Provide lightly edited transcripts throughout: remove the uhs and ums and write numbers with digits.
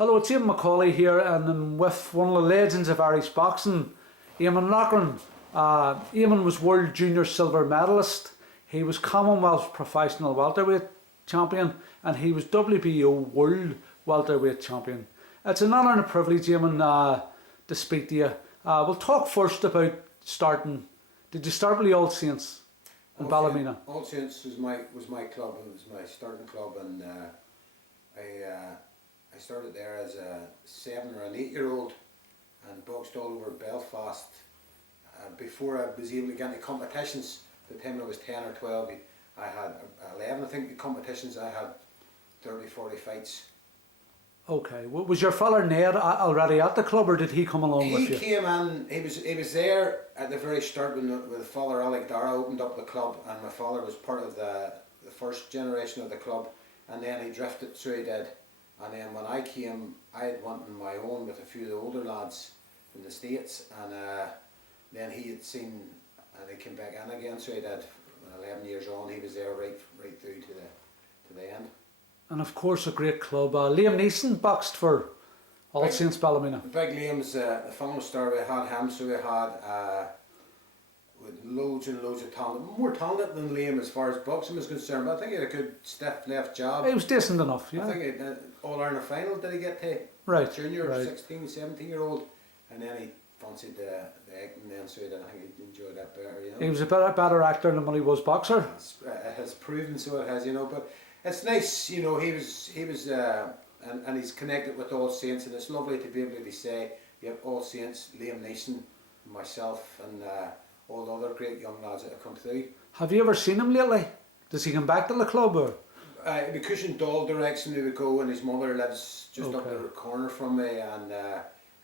Hello, it's Eamon McAuley here, and I'm with one of the legends of Irish boxing, Eamon Loughran. Eamon was World Junior Silver Medalist. He was Commonwealth Professional Welterweight Champion, and he was WBO World Welterweight Champion. It's an honour and a privilege, Eamon, to speak to you. We'll talk first about starting. Did you start with the All Saints in Ballymena? All Saints was my club. It was my starting club, and I started there as a 7 or an 8-year-old and boxed all over Belfast. Before I was able to get into competitions, the time I was 10 or 12, I had 11, I think, the competitions. I had 30, 40 fights. Okay. Was your fella Ned already at the club, or did he come along with you? He came in, he was there at the very start when the father Alec Dara opened up the club, and my father was part of the first generation of the club, and then he drifted, so he did. And then when I came, I had went on my own with a few of the older lads from the States, and then he had seen, and he came back in again, so he did. 11 years on, he was there right through to the end. And of course, a great club. Liam Neeson boxed for All Saints Ballymena. Big Liam's the famous star. We had him, so we had with loads and loads of talent. More talented than Liam as far as boxing was concerned, but I think he had a good stiff left jab. He was decent enough, yeah. I think he had All-Ireland final, did he get to? Right. Junior, right. 16, 17-year-old, and then he fancied the acting then, so I think he enjoyed that better, you know. He was a better actor than when he was boxer. It has proven, so it has, you know, but it's nice, you know, he was and he's connected with All Saints, and it's lovely to be able to say, you have All Saints, Liam Neeson, myself, and all the other great young lads that have come through. Have you ever seen him lately? Does he come back to the club, or? The Cushion Doll direction he would go, and his mother lives just up the corner from me, and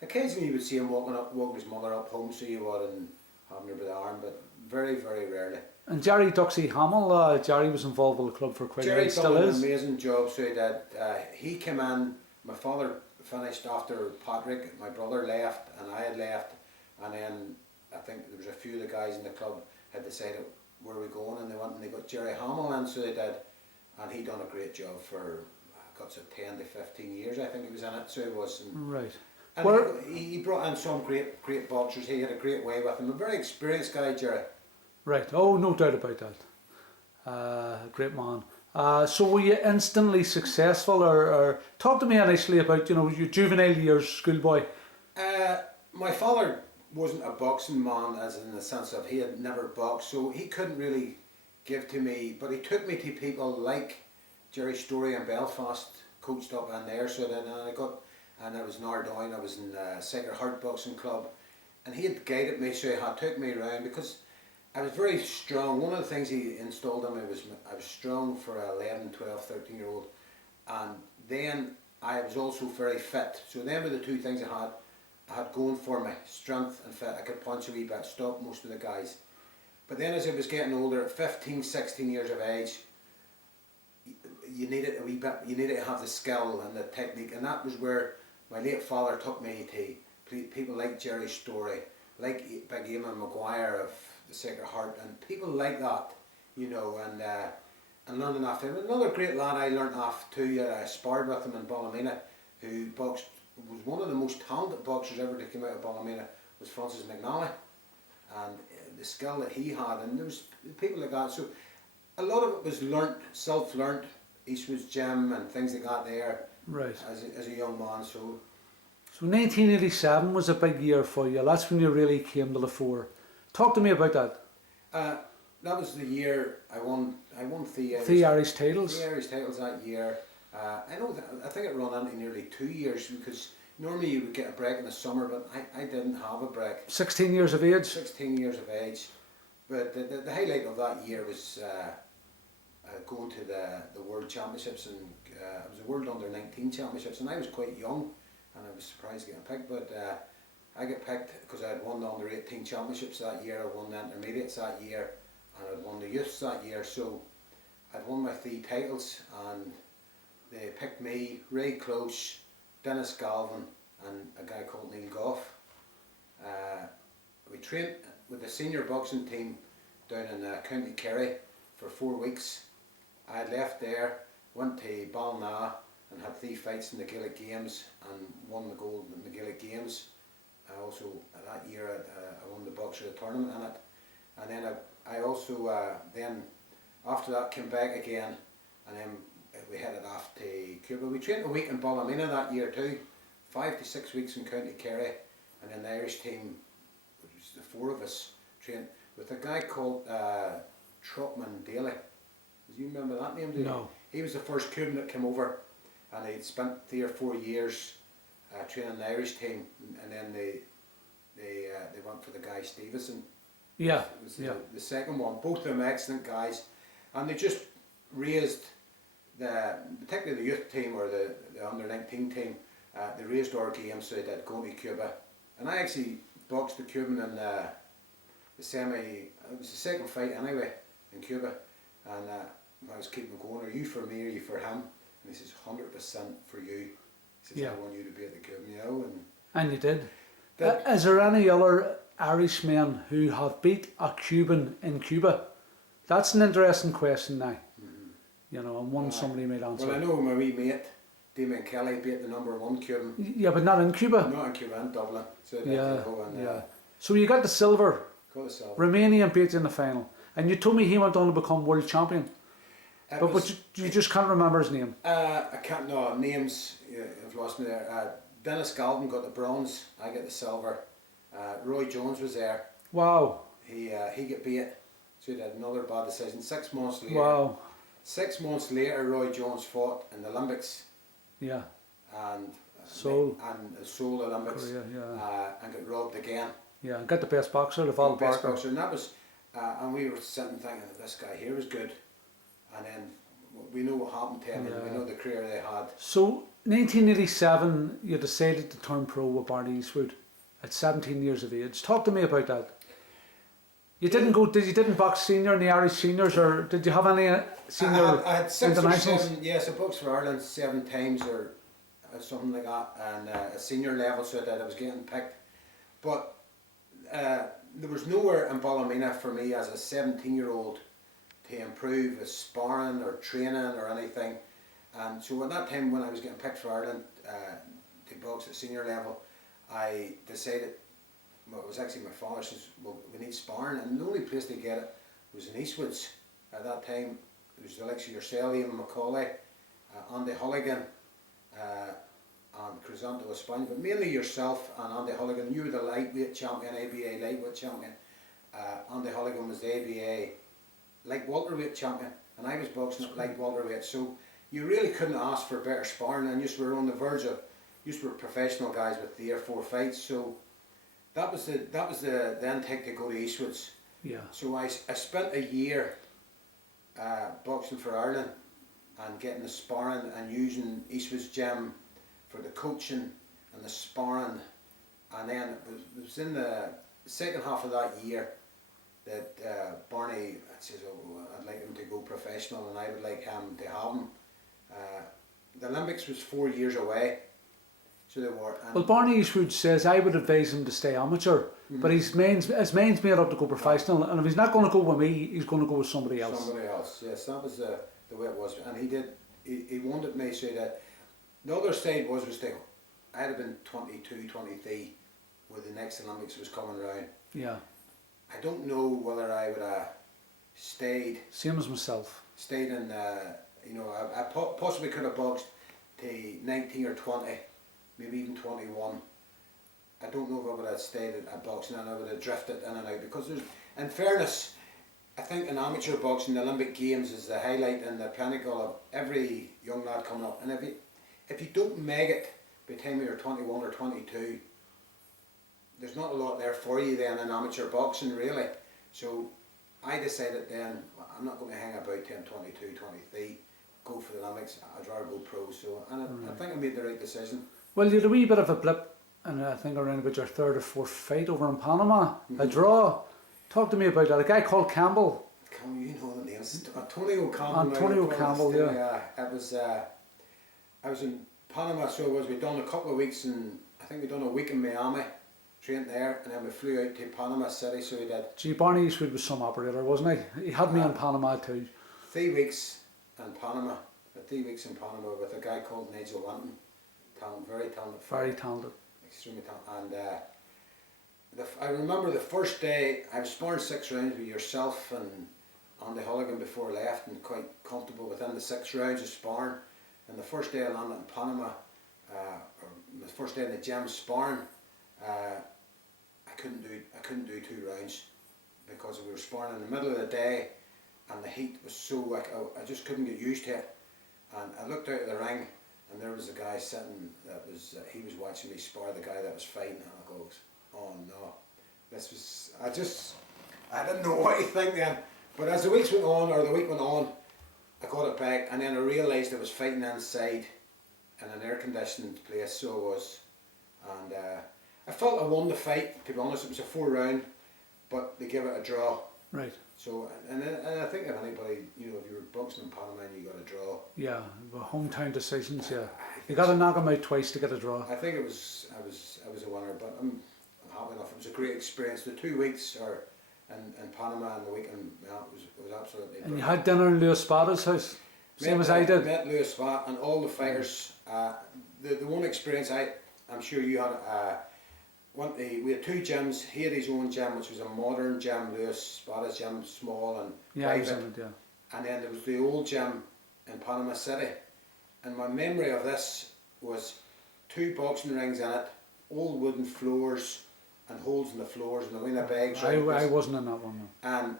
occasionally you would see him walking his mother up home, so you would, and having her by the arm, but very, very rarely. And Jerry Duxie Hamill, Jerry was involved with the club for quite a while, still is. Jerry done an amazing job, so he did. He came in, my father finished after Patrick, my brother left, and I had left, and then I think there was a few of the guys in the club had decided where we going, and they went and they got Jerry Hamill in, so they did, and he done a great job for, got some 10 to 15 years, I think he was in it, so he was. And, right. And he brought in some great boxers. He had a great way with him. A very experienced guy, Jerry. Right. Oh, no doubt about that. Great man. So were you instantly successful, or talk to me initially about, you know, your juvenile years, schoolboy? My father wasn't a boxing man, as in the sense of he had never boxed, so he couldn't really give to me, but he took me to people like Jerry Story in Belfast, coached up in there, so then I was in Ardoyne, I was in Sacred Heart Boxing Club, and he had guided me, so he had took me around, because I was very strong. One of the things he installed in me was I was strong for an 11, 12, 13-year-old, and then I was also very fit. So them were the two things I had going for me, strength and fit. I could punch a wee bit, stop most of the guys. But then as I was getting older, at 15, 16 years of age, you needed a wee bit, you needed to have the skill and the technique, and that was where my late father took me to people like Jerry Story, like Big Eamon McAuley of the Sacred Heart, and people like that, you know, and learning off him. Another great lad I learnt off too, I sparred with him in Ballymena, who was one of the most talented boxers ever to come out of Ballymena, was Francis McNally, and the skill that he had, and there was people like that. So a lot of it was learnt, self-learnt, Eastwood's gym and things like that there, right, as a young man. So 1987 was a big year for you. That's when you really came to the fore. Talk to me about that. That was the year I won three Irish titles. 3 Irish titles that year. I think it ran into nearly 2 years, because normally you would get a break in the summer, but I didn't have a break. 16 years of age? 16 years of age. But the highlight of that year was going to the World Championships, and it was the World Under-19 Championships, and I was quite young, and I was surprised getting picked, but I got picked because I had won the Under-18 Championships that year, I won the Intermediates that year, and I'd won the Youths that year, so I'd won my 3 titles, and they picked me, Ray Close, Dennis Galvin, and a guy called Neil Goff. We trained with the senior boxing team down in County Kerry for 4 weeks. I had left there, went to Ballymena, and had 3 fights in the Gaelic Games and won the gold in the Gaelic Games. I also, that year, I won the Boxer tournament in it. And then I also, then after that came back again, and then we headed off to Cuba. We trained a week in Ballymena that year too, 5 to 6 weeks in County Kerry, and then the Irish team, which was the 4 of us, trained with a guy called Trotman Daly. Do you remember that name? No. He was the first Cuban that came over, and he'd spent 3 or 4 years training the Irish team, and then they went for the guy Stevenson. Yeah. It was the second one. Both of them excellent guys, and they just raised particularly the youth team or the under 19 team. They raised our game so they'd go to Cuba, and I actually boxed the Cuban in the semi. It was the second fight anyway in Cuba, and I was keeping going. Are you for me? Or are you for him? And he says 100% for you. He says I want you to be at the Cuban, you know. And you did. Is there any other Irishmen who have beat a Cuban in Cuba? That's an interesting question now. You know, and one somebody might answer. Well, I know my wee mate, Eamon McAuley, beat the #1 Cuban. Yeah, but not in Cuba. Not in Cuba, in Dublin. So So you got the silver. Got the silver. Romania beat you in the final. And you told me he went on to become world champion. But you just can't remember his name. I can't, no, names, I've lost me there. Dennis Galvin got the bronze, I got the silver. Roy Jones was there. Wow. He got beat, so he had another bad decision. 6 months later. Wow. 6 months later, Roy Jones fought in the Olympics. Yeah. And Seoul. And the Seoul Olympics. Korea, yeah. And got robbed again. Yeah, and got the best boxer, the Val best Barker. boxer, and that was, and we were sitting thinking that this guy here was good, and then we know what happened to him, and we know the career they had. So, 1987, you decided to turn pro with Barney Eastwood at 17 years of age. Talk to me about that. You didn't go. You didn't box senior in the Irish seniors, or did you have any senior I had 6 or internationals? 7. Yes, I boxed for Ireland 7 times or something like that, and a senior level, so that I was getting picked. But there was nowhere in Ballymena for me as a 17-year-old to improve as sparring or training or anything. And so at that time when I was getting picked for Ireland to box at senior level, I decided, well, it was actually my father says, well, we need sparring, and the only place to get it was in Eastwoods. At that time, it was the likes of yourself, Eamon McAuley, Andy Hulligan, and Crisanto Espana, but mainly yourself and Andy Hulligan. You were the lightweight champion, ABA lightweight champion. Andy Hulligan was the ABA light welterweight champion, and I was boxing at light welterweight. So you really couldn't ask for better sparring, and you were on the verge of, you were professional guys with 3 or 4 fights. So that was the intake to go to Eastwoods. Yeah. So I spent a year boxing for Ireland and getting the sparring and using Eastwoods gym for the coaching and the sparring, and then it was in the second half of that year that Barney says, oh, I'd like him to go professional and I would like him to have him. The Olympics was 4 years away, so they were. Well, Barney Eastwood says I would advise him to stay amateur, but his mind's made up to go professional, and if he's not going to go with me, he's going to go with somebody else. Somebody else, yes, that was the way it was, and he wanted me so that the other side was to, I'd have been 22, 23 when the next Olympics was coming around. Yeah. I don't know whether I would have stayed. Same as myself. Stayed in, I possibly could have boxed to 19 or 20, maybe even 21. I don't know if I would have stayed at boxing, and I would have drifted in and out, because there's, in fairness, I think in amateur boxing, the Olympic Games is the highlight and the pinnacle of every young lad coming up, and if you don't make it by the time you're 21 or 22, there's not a lot there for you then in amateur boxing, really. So I decided then, I'm not going to hang about 10, 22, 23, go for the Olympics, I'd rather go pro. So, and I think I made the right decision. Well, you had a wee bit of a blip, and I think around about your 3rd or 4th fight over in Panama, a draw. Talk to me about that. A guy called Campbell. You know the names. Antonio Campbell. Antonio Campbell, yeah. It was, I was in Panama, so we'd done a couple of weeks, and I think we'd done a week in Miami, trained there, and then we flew out to Panama City, so we did. Gee, Barney Eastwood was some operator, wasn't he? He had me in Panama too. 3 weeks in Panama. 3 weeks in Panama with a guy called Nigel Winton. Very talented. Very talented. Extremely talented. And I remember the first day, I was sparring 6 rounds with yourself and Andy Hulligan before I left, and quite comfortable within the 6 rounds of sparring. And the first day I landed in Panama, or the first day in the gym sparring, I couldn't do 2 rounds because we were sparring in the middle of the day, and the heat was so like I just couldn't get used to it. And I looked out of the ring, and there was a guy sitting he was watching me spar the guy that was fighting, and I goes, oh no, this was I didn't know what to think then. But as the weeks went on, or the week went on, I got it back, and then I realised I was fighting inside in an air-conditioned place, so I was. And I felt I won the fight, to be honest. It was a 4 round, but they gave it a draw. Right. So, and I think if anybody, if you were boxing in Panama and you got a draw. Yeah, the hometown decisions, yeah. You got to knock them out twice to get a draw. I think I was a winner, but I'm happy enough. It was a great experience. The 2 weeks in Panama and the weekend, it was absolutely brilliant. And you had dinner in Lewis Spada's house, same as I did. Met Lewis Spada and all the fighters. The one experience I'm sure you had. We had 2 gyms. He had his own gym, which was a modern gym. Lewis Spada's gym, small and private. And then there was the old gym in Panama City. And my memory of this was 2 boxing rings in it, old wooden floors and holes in the floors, and the winner bags. I wasn't in that one. No.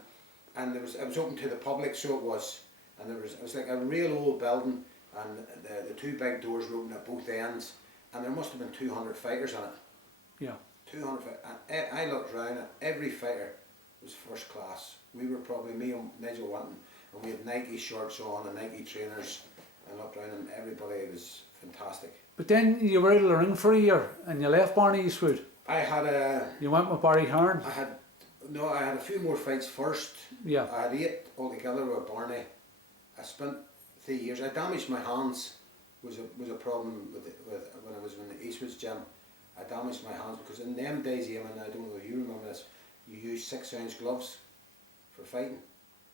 And it was open to the public, so it was. And it was like a real old building, and the 2 big doors were open at both ends, and there must have been 200 fighters in it. Yeah. 200 fighters. And I looked around, and every fighter was first class. We were probably me and Nigel Winton, and we had Nike shorts on and Nike trainers, and looked around, and everybody was fantastic. But then you were out of the ring for a year, and you left Barney Eastwood. You went with Barry Hearn. I had a few more fights first. Yeah. I had 8 altogether with Barney. I spent 3 years. I damaged my hands. Was a problem with when I was in the Eastwood's gym. I damaged my hands because in them days, Eamon, I don't know if you remember this, you used 6-ounce gloves for fighting.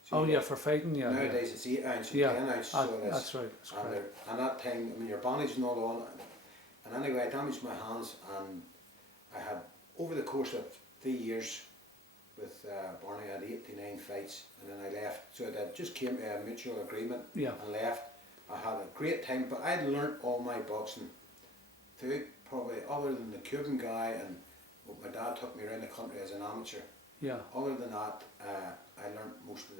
So for fighting, yeah. Nowadays it's 8-ounce and 10-ounce. That's right. That's correct. And that time, I mean, your bandage and all on. And anyway, I damaged my hands, and I had, over the course of 3 years with Barney, I had 89 fights, and then I left. So I just came to a mutual agreement and left. I had a great time, but I'd learnt all my boxing through, probably other than the Cuban guy, and my dad took me around the country as an amateur. Yeah. Other than that, I learnt most of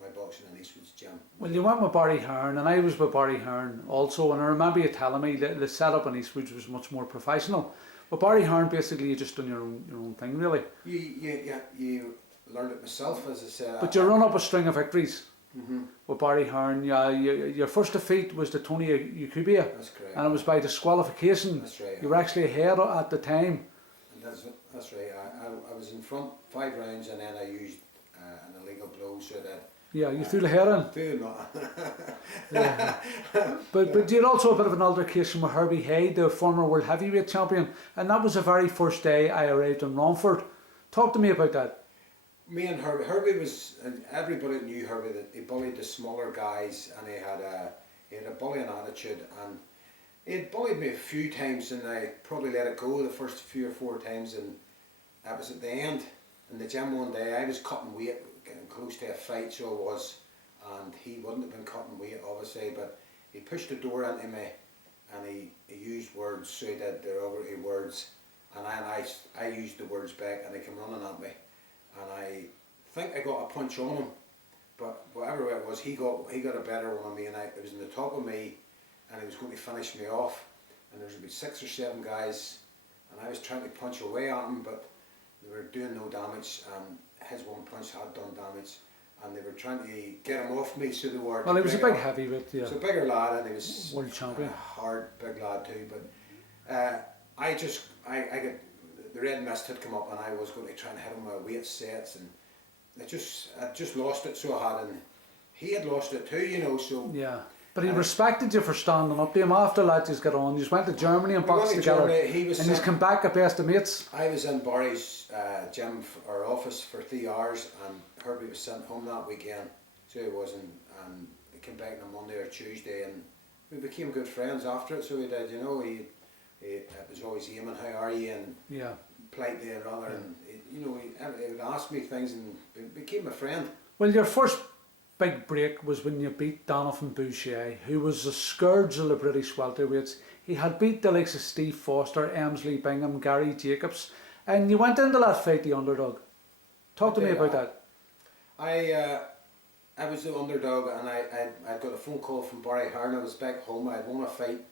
my boxing in Eastwood's gym. Well, you went with Barry Hearn, and I was with Barry Hearn also, and I remember you telling me that the setup in Eastwood's was much more professional. But Barry Hearn, basically, you just done your own thing, really. You learned it myself, as I said. But you run up a string of victories. Mm-hmm. With Barry Hearn. Your first defeat was to Tony Ukubia. That's correct. And it was by disqualification. That's right. You were actually ahead at the time. And that's right. I was in front 5 rounds, and then I used an illegal blow, so that. Yeah, you threw the head in. Threw not. But you had also a bit of an altercation with Herbie Hay, the former world heavyweight champion, and that was the very first day I arrived in Romford. Talk to me about that. Me and Herbie was, and everybody knew Herbie, that he bullied the smaller guys, and he had a bullying attitude, and he had bullied me a few times, and I probably let it go the first 3 or 4 times, and that was at the end in the gym one day. I was cutting weight, getting close to a fight, so I was, and he wouldn't have been cutting weight obviously, but he pushed the door into me, and he used words, so he did derogatory words, and I used the words back, and he came running at me. And I think I got a punch on him, but whatever it was, he got a better one on me, and it was on the top of me, and he was going to finish me off. And there was about 6 or 7 guys, and I was trying to punch away at him, but they were doing no damage, and his one punch had done damage, and they were trying to get him off me, so they were. Well, he was a big heavyweight, yeah. He was a bigger lad, and he was world champion. A hard, big lad too. But I got. The red mist had come up, and I was going to try and hit him with weight sets, and I just lost it, so I had, and he had lost it too, so. Yeah, but he respected you for standing up to him after that. You got on, you went to Germany and boxed together, and he's come back at best of mates. I was in Barry's gym or office for 3 hours, and Herbie was sent home that weekend, so he wasn't, and came back on a Monday or Tuesday, and we became good friends after it. So we did, you know. It was always Eamon, how are you? And Yeah. politely and rather, and you know, he would ask me things, and became a friend. Well, your first big break was when you beat Donovan Boucher, who was a scourge of the British welterweights. He had beat the likes of Steve Foster, Emsley Bingham, Gary Jacobs, and you went into that fight the underdog. Talk to me about that. I was the underdog, and I got a phone call from Barry Hearn. I was back home. I'd won a fight.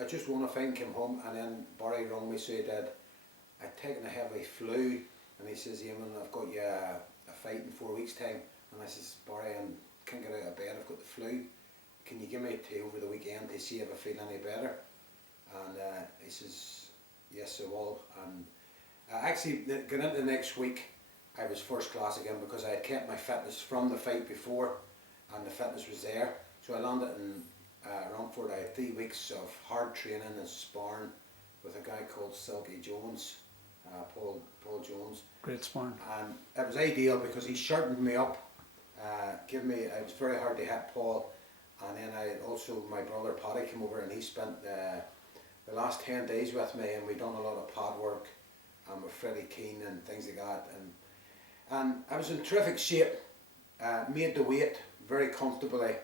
I just won a fight and came home, and then Barry rang me, said I'd taken a heavy flu, and he says, Eamon, I've got you a fight in 4 weeks' time. And I says, Barry, I can't get out of bed, I've got the flu. Can you give me tea over the weekend to see if I feel any better? And he says, yes, I will. And actually, going into the next week, I was first class again because I had kept my fitness from the fight before, and the fitness was there. So I landed in Romford. I had 3 weeks of hard training and sparring with a guy called Silky Jones, Paul Jones. Great sparring. And it was ideal because he sharpened me up, it was very hard to hit Paul. And then my brother Paddy came over, and he spent the last 10 days with me, and we done a lot of pad work with Freddie Keane and things like that. And I was in terrific shape, made the weight very comfortably,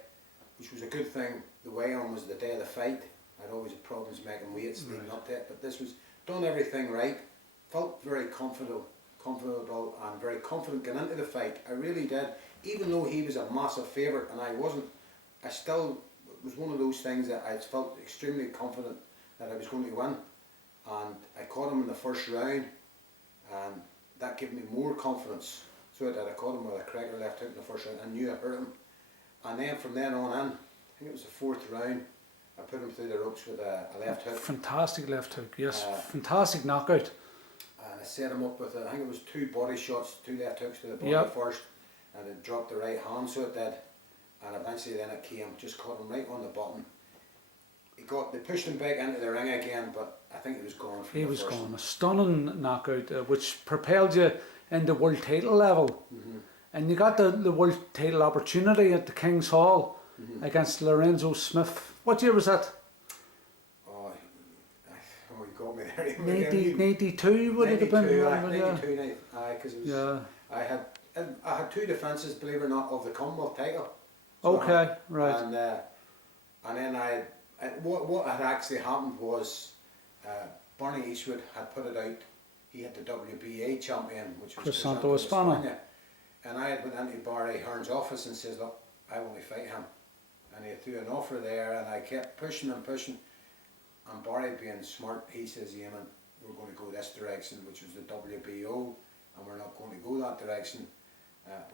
which was a good thing. The weigh-on was the day of the fight. I'd always had problems making weights leading up to it, but this was done everything right. Felt very comfortable and very confident going into the fight. I really did, even though he was a massive favourite and I wasn't. I still, it was one of those things that I felt extremely confident that I was going to win. And I caught him in the first round, and that gave me more confidence. So I caught him with a cracker left hook in the first round. I knew I hurt him. And then from then on in, I think it was the fourth round, I put him through the ropes with a left hook. Fantastic left hook, yes. Fantastic knockout. And I set him up with, I think it was 2 body shots, 2 left hooks to the body first, and it dropped the right hand, so it did. And eventually then it came, just caught him right on the button. They pushed him back into the ring again, but I think he was gone from the first. He was gone. A stunning knockout, which propelled you into world title level. And you got the world title opportunity at the King's Hall against Lorenzo Smith. What year was that? Oh, you got me there. 92 would it have been? 92, because I had 2 defences, believe it or not, of the Commonwealth title. So right. And then what had actually happened was Barney Eastwood had put it out. He had the WBA champion, which was Crisanto Espana. And I had went into Barry Hearn's office and says, look, I want to fight him. And he threw an offer there, and I kept pushing and pushing. And Barry, being smart, he says, Eamon, we're going to go this direction, which was the WBO, and we're not going to go that direction,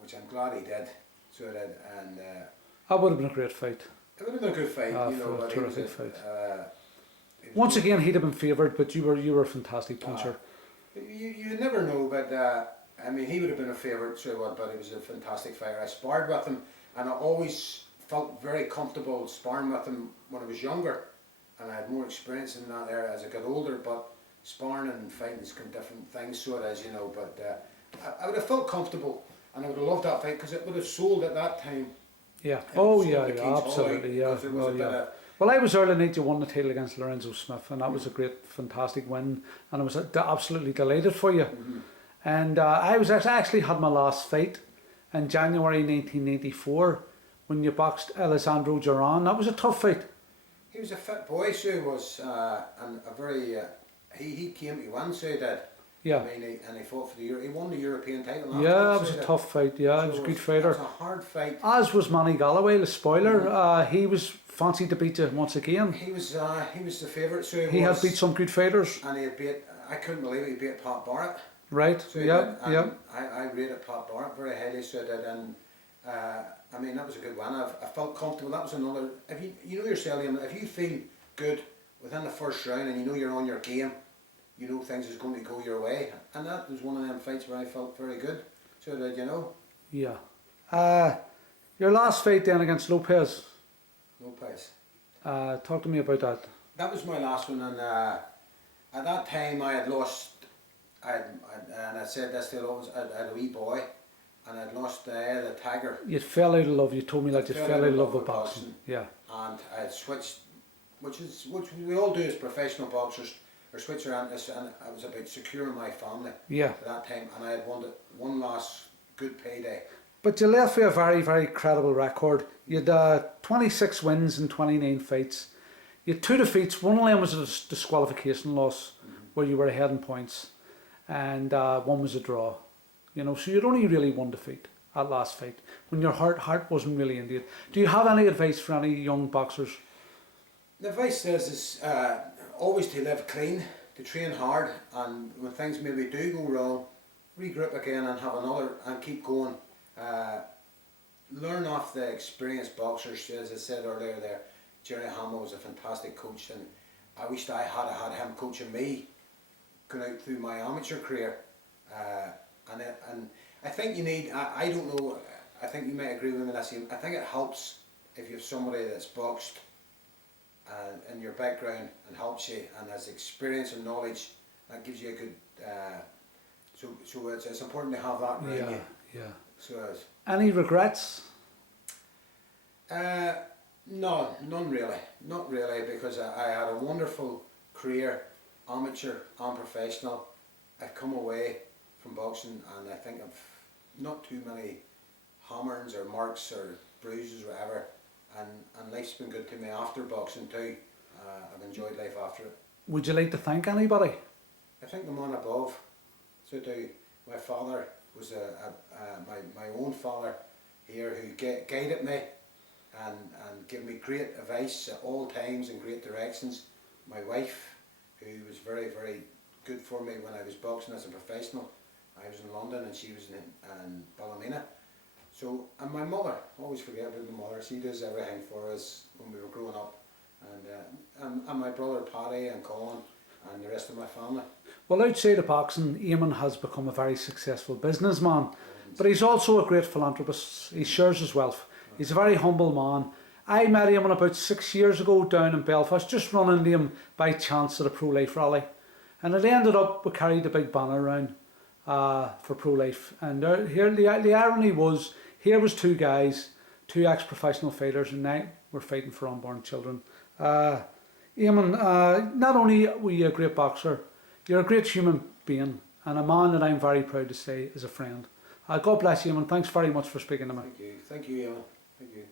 which I'm glad he did. So I did, and that would have been a great fight. It would have been a good fight, you know. A terrific fight. Once again, he'd have been favoured, but you were a fantastic puncher. You never know, but I mean, he would have been a favourite, so what? But he was a fantastic fighter. I sparred with him, and I always felt very comfortable sparring with him when I was younger, and I had more experience in that area as I got older. But sparring and fighting is different things, so it is, you know. But I would have felt comfortable, and I would have loved that fight because it would have sold at that time. Yeah. Oh yeah, absolutely. Yeah. Well, I was early night. You won the title against Lorenzo Smith, and that was a great, fantastic win, and I was absolutely delighted for you. And I actually had my last fight in January 1984 when you boxed Alessandro Duran. That was a tough fight. He was a fit boy, so he was, and a very. He came to win, so he did. Yeah. I mean, he fought for he won the European title. Yeah, it was a tough fight. Yeah, he was a good fighter. It was a hard fight. As was Manny Galloway, the spoiler. He was fancied to beat you once again. He was the favourite. So he had beat some good fighters. And he had beat. I couldn't believe he beat Pat Barrett. Right. So I rated Pat Barrett very highly. So I did, and I mean that was a good win. I felt comfortable. That was another. If you know yourself, if you feel good within the first round and you know you're on your game, you know things is going to go your way, and that was one of them fights where I felt very good. So did you know? Yeah. Your last fight then against Lopez. Talk to me about that. That was my last one, and at that time I had lost. And I said this to I had a wee boy, and I'd lost the eye of the tiger. You fell out of love. You told me that you fell out of love with boxing. Yeah. And I switched, which we all do as professional boxers, or switch around this, and I was about securing my family. Yeah. At that time, and I had wanted one last good payday. But you left with a very, very credible record. You had 26 wins in 29 fights. You had 2 defeats. One of them was a disqualification loss, where you were ahead in points, and one was a draw. You know, so you'd only really 1 defeat at last fight, when your heart wasn't really into it. Do you have any advice for any young boxers? The advice is always to live clean, to train hard, and when things maybe do go wrong, regroup again and have another, and keep going. Learn off the experienced boxers. As I said earlier there, Jerry Hamill was a fantastic coach, and I wished I had had him coaching me going out through my amateur career. And I think you need, I don't know, I think you might agree with me on this. I think it helps if you have somebody that's boxed in your background and helps you and has experience and knowledge. That gives you a good, so it's important to have that around you. Yeah. So any regrets? none really. Not really, because I had a wonderful career, amateur and professional. I've come away from boxing, and I think I've not too many hammerings or marks or bruises or whatever, and life's been good to me after boxing too. I've enjoyed life after it. Would you like to thank anybody? I think the man above. So do my father was my own father here, who guided me and gave me great advice at all times and great directions. My wife, who was very, very good for me when I was boxing as a professional. I was in London and she was in Ballymena. So, and my mother, I always forget about my mother. She does everything for us when we were growing up. And my brother Paddy and Colin and the rest of my family. Well, outside of boxing, Eamon has become a very successful businessman, but he's also a great philanthropist. He shares his wealth. He's a very humble man. I met Eamon about 6 years ago down in Belfast, just running into him by chance at a pro-life rally. And it ended up, we carried a big banner around for pro-life. And here the irony was, here was 2 guys, 2 ex-professional fighters, and now we're fighting for unborn children. Eamon, not only were you a great boxer, you're a great human being, and a man that I'm very proud to say is a friend. God bless you, Eamon. Thanks very much for speaking to me. Thank you, Eamon. Thank you.